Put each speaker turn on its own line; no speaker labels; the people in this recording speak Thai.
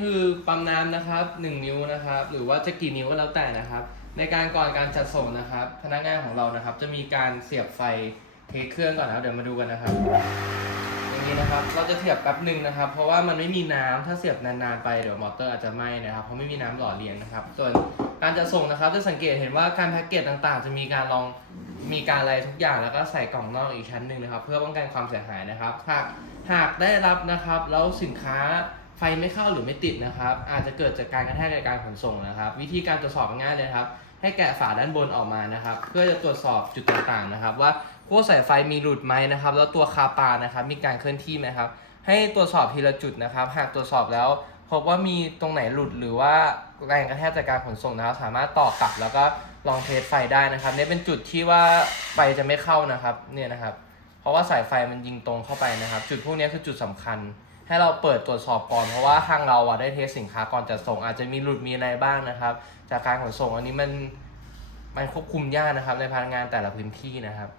คือปั๊มน้ำนะครับ 1 นิ้วนะครับ หรือว่าจะกี่นิ้วก็แล้วแต่นะครับ ในการก่อนการจัดส่งนะครับ พนักงานของเรานะครับ จะมีการเสียบไฟเทเครื่องก่อนนะครับเดี๋ยวมาดูกันนะครับ อย่างนี้นะครับ เราจะเสียบแป๊บหนึ่งนะครับ เพราะว่ามันไม่มีน้ำถ้าเสียบนานๆไปเดี๋ยวมอเตอร์อาจจะไหม้นะครับ เพราะไม่มีน้ำหล่อเลี้ยงนะครับ ส่วนการจะส่งนะครับ จะสังเกตเห็นว่าการแพ็กเกจต่างๆ จะมีการลองมีการอะไรทุกอย่างแล้วก็ใส่กล่องนอกอีกชั้นหนึ่งนะครับ เพื่อป้องกันความเสียหายนะครับหากหากได้รับนะครับแล้วสินค้า ไฟไม่เข้าหรือไม่ติดนะครับ อาจจะเกิดจากการกระแทกในการขนส่งนะครับ วิธีการตรวจสอบง่ายเลยครับ ให้แกะฝาด้านบนออกมานะครับ เพื่อจะตรวจสอบจุดต่างๆนะครับ ว่าขั้วสายไฟมีหลุดไหมนะครับ แล้วตัวคาปานะครับ มีการเคลื่อนที่ไหมครับ ให้ตรวจสอบทีละจุดนะครับ หากตรวจสอบแล้วพบว่ามีตรงไหนหลุดหรือว่าแรงกระแทกจากการขนส่งนะครับ สามารถต่อกลับแล้วก็ลองเทสไฟได้นะครับเนี่ยเป็นจุดที่ว่าไฟจะไม่เข้านะครับเนี่ยนะครับ เพราะว่าสายไฟมันยิงตรงเข้าไปนะครับ จุดพวกนี้คือจุดสำคัญ ให้เราเปิดตรวจสอบก่อนเพราะว่าทางเราอะได้เทสสินค้าก่อนจะส่งอาจจะมีหลุดมีอะไรบ้างนะครับ จากการขนส่งอันนี้มันมันควบคุมยากนะครับในพนักงานแต่ละพื้นที่นะครับ